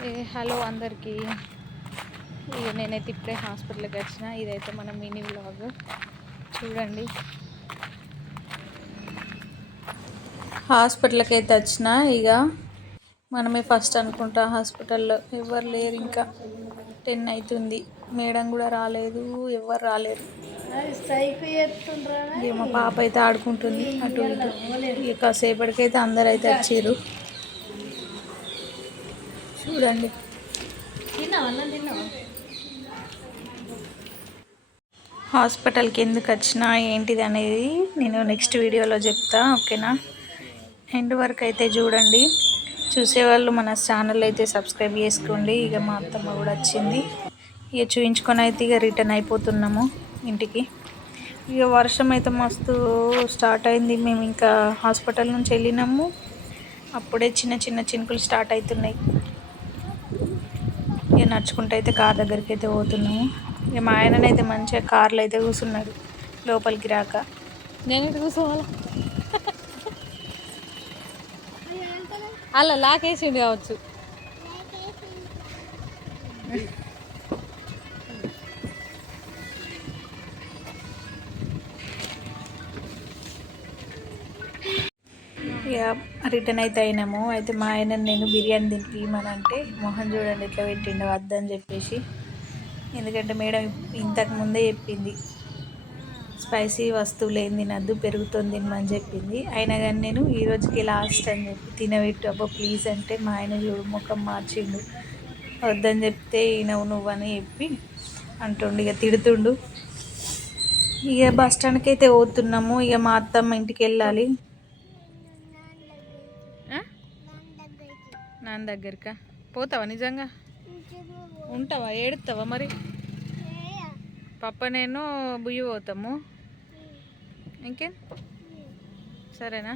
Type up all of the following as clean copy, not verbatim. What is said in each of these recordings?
Hello అందరికీ. ఇక నేనైతే ఇప్పుడే హాస్పిటల్కి వచ్చిన. ఇదైతే మన మినీ వ్లాగ్ చూడండి. హాస్పిటల్కి అయితే వచ్చిన. ఇక మనమే ఫస్ట్ అనుకుంటా. హాస్పిటల్లో ఎవరు లేరు, ఇంకా 10 అవుతుంది. మేడం కూడా రాలేదు, ఎవరు రాలేరు. ఇక మా పాప అయితే ఆడుకుంటుంది అటు ఇటు. ఇక కాసేపటికైతే అందరు అయితే వచ్చారు. చూడండి. హాస్పిటల్కి ఎందుకు వచ్చినా ఏంటిది అనేది నేను నెక్స్ట్ వీడియోలో చెప్తా, ఓకేనా? ఎండ్ వరకు అయితే చూడండి. చూసేవాళ్ళు మన ఛానల్ అయితే సబ్స్క్రైబ్ చేసుకోండి. ఇక మా అత్తమ్మ కూడా వచ్చింది. ఇక చూయించుకొని అయితే ఇక రిటర్న్ అయిపోతున్నాము ఇంటికి. ఇక వర్షం అయితే మస్తు స్టార్ట్ అయింది. మేము ఇంకా హాస్పిటల్ నుంచి వెళ్ళినాము, అప్పుడే చిన్న చిన్న చినుకులు స్టార్ట్ అవుతున్నాయి. ఇక నడుచుకుంటూ అయితే కార్ దగ్గరికి అయితే పోతున్నాము. ఇక మా ఆయననైతే మంచిగా కార్లో అయితే కూర్చున్నాడు లోపలికి రాక. నేను ఇటు కూర్చోవాలా? అలా లాకేసిండు కావచ్చు. ఇక రిటర్న్ అయితే అయినాము. అయితే మా ఆయన నేను బిర్యానీ తినిపిమని అంటే మొహం చూడండి ఎట్లా పెట్టిండో, వద్దని చెప్పేసి. ఎందుకంటే మేడం ఇంతకు ముందే చెప్పింది స్పైసీ వస్తువులు ఏం తినద్దు, పెరుగుతో తినమని చెప్పింది. అయినా కానీ నేను ఈ రోజుకి లాస్ట్ అని చెప్పి తినబెట్టు అబ్బా ప్లీజ్ అంటే మా ఆయన చూడు ముఖం మార్చిండు. వద్దని చెప్తే నువ్వని చెప్పి అంటుండు, ఇక తిడుతుండు. ఇక బస్ స్టాండ్కి అయితే పోతున్నాము. ఇక మా అత్తమ్మ ఇంటికి వెళ్ళాలి. నాన్న దగ్గరకా పోతావా? నిజంగా ఉంటావా? ఏడుతావా మరి? పప్ప నేను బుయ్యి పోతాము. ఇంకేం సరేనా?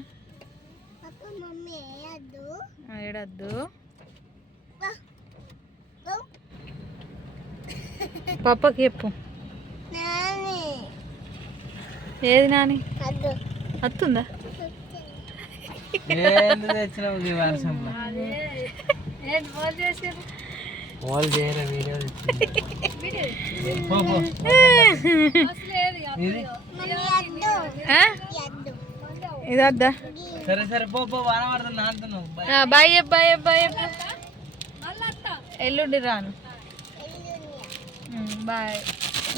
ఏడద్దు. పప్పకి చెప్పు. ఏది నాని వస్తుందా? ఇది వద్దా? Bye bye bye. ఎల్లుండి రాను. బాయ్.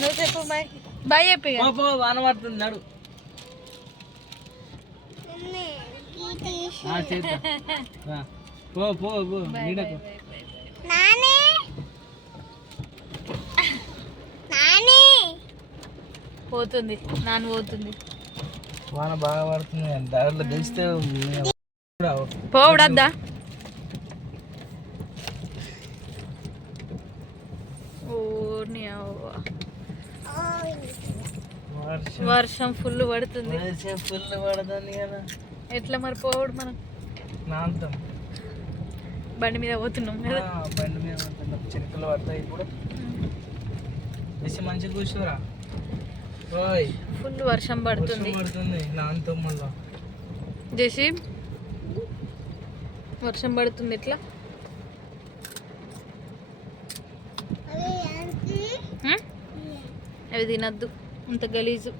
నువ్వు చెప్పు బాయ్. బాయ్ చెప్పి వాన పడుతున్నాడు. పోతుంది నాన్న పోతుంది. వాన బాగా పడుతుంది. దారిలో తెలిస్తే పోవడద్దా? వర్షం ఫుల్ పడుతుంది. కదా ఎట్లా మరి పోవడు? మనం బండి మీద పోతున్నాం కదా. బండి మీద పోతున్నాం. చిరుకులు పడతాయి ఇప్పుడు. మంచిగా కూర్చోరా. ఫుల్ వర్షం పడుతుంది. జేసి వర్షం పడుతుంది. ఎట్లా అవి తినద్దు, అంత గలీజు.